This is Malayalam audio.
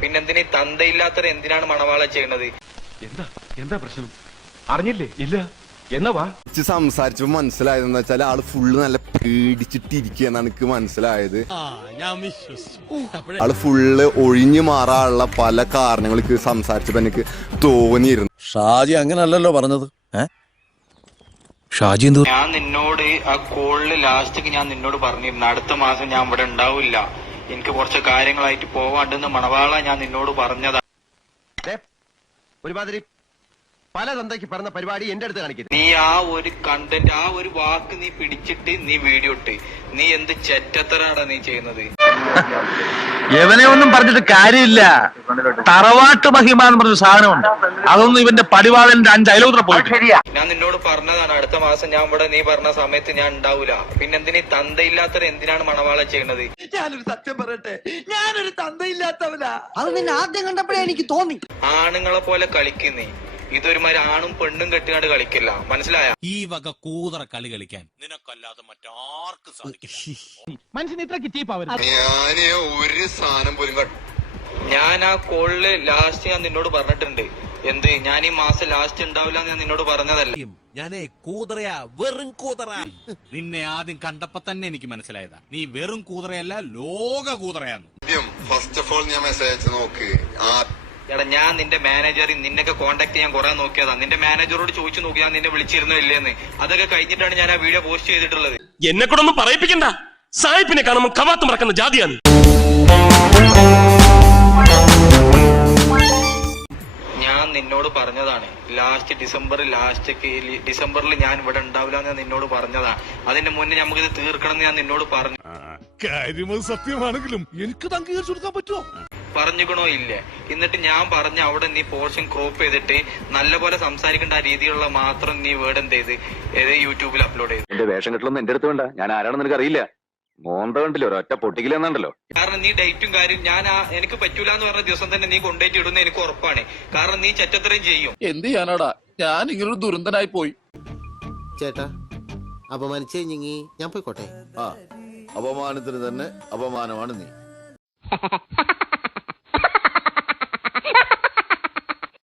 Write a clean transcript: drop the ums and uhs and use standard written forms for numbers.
പിന്നെ എന്തിനാ തന്തയില്ലാത്തവർ എന്തിനാണ് മണവാള ചെയ്യണത്? എന്താ പ്രശ്നം അറിഞ്ഞില്ലേ? ഇല്ല എന്നാ വാ സംസാരിച്ചപ്പോ മനസ്സിലായതെന്ന് വെച്ചാൽ ആള് ഫുള്ള് നല്ല പേടിച്ചിട്ടിരിക്കുകയെന്നാണ് എനിക്ക് മനസ്സിലായത്. ആള് ഫുള്ള് ഒഴിഞ്ഞു മാറാനുള്ള പല കാരണങ്ങൾക്ക് സംസാരിച്ചപ്പോ എനിക്ക് തോന്നിയിരുന്നു. ഷാജി അങ്ങനല്ലല്ലോ പറഞ്ഞത്. ഷാജി എന്ത്? ഞാൻ നിന്നോട് ആ കോളില് ലാസ്റ്റ് ഞാൻ നിന്നോട് പറഞ്ഞിരുന്നു അടുത്ത മാസം ഞാൻ ഇവിടെ ഉണ്ടാവില്ല, എനിക്ക് കുറച്ച് കാര്യങ്ങളായിട്ട് പോവാണ്ടെന്ന് മണവാള ഞാൻ നിന്നോട് പറഞ്ഞതാ. ഒരുമാതിരി പല തന്തയ്ക്ക് പറഞ്ഞ പരിപാടി എന്റെ അടുത്ത് കാണിക്കരുത്. നീ ആ ഒരു കണ്ടന്റ്, ആ ഒരു വാക്ക് നീ പിടിച്ചിട്ട് നീ വീഡിയോ ഇട്ട്, നീ എന്ത് ചെറ്റത്തരാടാ നീ ചെയ്യുന്നത്? എവനെ ഒന്നും പറഞ്ഞിട്ട് കാര്യമില്ല. തറവാട്ട് മഹിമ എന്ന് പറഞ്ഞ സാധനമുണ്ട്, അതൊന്നും ഇവന്റെ പടിവാളന്റെ 5 അയലോത്ര പോയിട്ട്. ഞാൻ നിന്നോട് പറഞ്ഞതാണ് അടുത്ത മാസം ഞാൻ ഇവിടെ നീ പറഞ്ഞ സമയത്ത് ഞാൻ ഉണ്ടാവൂല, പിന്നെ എന്തിനാ തന്തയില്ലാത്തവർ എന്തിനാണ് മണവാള ചെയ്യണത്? ഞാനൊരു സത്യം പറയട്ടെ, ഞാനൊരു തന്തയില്ലാത്തവനാ. അത് നിന്നെ ആദ്യം കണ്ടപ്പോഴേ എനിക്ക് തോന്നി. ആണുങ്ങളെ പോലെ കളിക്കുന്നേ, ഇതൊരുമാതിരി ആണും പെണ്ണും കെട്ടുകാണ്ട് കളിക്കില്ല, മനസ്സിലായ? ഈ വക കൂതറ കളി കളിക്കാൻ നിനക്കല്ലാതെ മറ്റാർക്കും സാധിക്കില്ല. മനുഷ്യൻ ഇത്രക്ക് ചീപ്പാവരുത്. ഞാന് ഒരു സാധനം പോലും ഞാൻ ആ കോളില് ലാസ്റ്റ് ഞാൻ നിന്നോട് പറഞ്ഞിട്ടുണ്ട്, എന്ത് ഞാൻ ഈ മാസം ലാസ്റ്റ് ഉണ്ടാവില്ല ഞാൻ നിന്നോട് പറഞ്ഞതല്ല. ഞാനേ കൂതറയാ, വെറും കൂതറ. നിന്നെ ആദ്യം കണ്ടപ്പോ തന്നെ എനിക്ക് മനസ്സിലായതാ നീ വെറും കൂതറയല്ല, ലോക കൂതറയാന്ന്. ഫസ്റ്റ് ഓഫ് ഓൾ ഞാൻ മെസ്സേജ് അയച്ചു നോക്ക്. എടാ ഞാൻ നിന്റെ മാനേജറിൽ നിന്നൊക്കെ കോണ്ടാക്ട് ചെയ്യാൻ കുറെ നോക്കിയതാ, നിന്റെ മാനേജറോട് ചോദിച്ചു നോക്കി ഞാൻ നിന്നെ വിളിച്ചിരുന്നോ ഇല്ലേന്ന്. അതൊക്കെ കഴിഞ്ഞിട്ടാണ് ഞാൻ ആ വീഡിയോ പോസ്റ്റ് ചെയ്തിട്ടുള്ളത്. എന്നെ കൂടെ ഒന്നും പറയിപ്പിക്കണ്ട. സായിപ്പിനെ കാണുമ്പോൾ കവാത്ത് മറക്കുന്ന ജാതിയാണ്. ഞാൻ നിന്നോട് പറഞ്ഞതാണ് ഡിസംബറിൽ ഞാൻ ഇവിടെ ഉണ്ടാവില്ല എന്ന് നിന്നോട് പറഞ്ഞതാണ്. അതിന്റെ മുന്നേ നമുക്കിത് തീർക്കണം എന്ന് ഞാൻ നിന്നോട് പറഞ്ഞു. കാര്യം സത്യമാണെങ്കിലും എനിക്ക് അംഗീകരിച്ചു കൊടുക്കാൻ പറ്റുമോ? പറഞ്ഞിക്കണോ ഇല്ലേ? എന്നിട്ട് ഞാൻ പറഞ്ഞ അവിടെ നീ പോർഷൻ ക്രോപ്പ് ചെയ്തിട്ട് നല്ലപോലെ സംസാരിക്കേണ്ട ആ രീതിയിലുള്ള മാത്രം നീ വേർഡ് എന്ത് ചെയ്ത് യൂട്യൂബിൽ അപ്ലോഡ് ചെയ്തു. എന്റെ വേഷം കെട്ടലൊന്നും എന്റെ അടുത്ത് വേണ്ട. ഞാൻ ആരാണെന്ന് നിനക്ക് അറിയില്ല. മോന്ത കണ്ടില്ലോ, ഒരൊറ്റ പൊട്ടിക്കില്ലെന്നുണ്ടല്ലോ. കാരണം നീ ഡേറ്റും കാര്യം എനിക്ക് പറ്റൂല എന്ന് പറഞ്ഞ ദിവസം തന്നെ നീ കൊണ്ടുപോയിട്ട് ഇടുന്ന എനിക്ക് ഉറപ്പാണ്. കാരണം നീ ചെറ്റത്രയും ചെയ്യും. എന്ത് ചെയ്യാനാടാ, ഞാൻ ഇങ്ങനൊരു ദുരന്തനായി പോയി. ചേട്ടാ അപമാനിച്ചേ ഞാൻ പോയിക്കോട്ടെ. അപമാനത്തിന് തന്നെ അപമാനമാണ് നീ.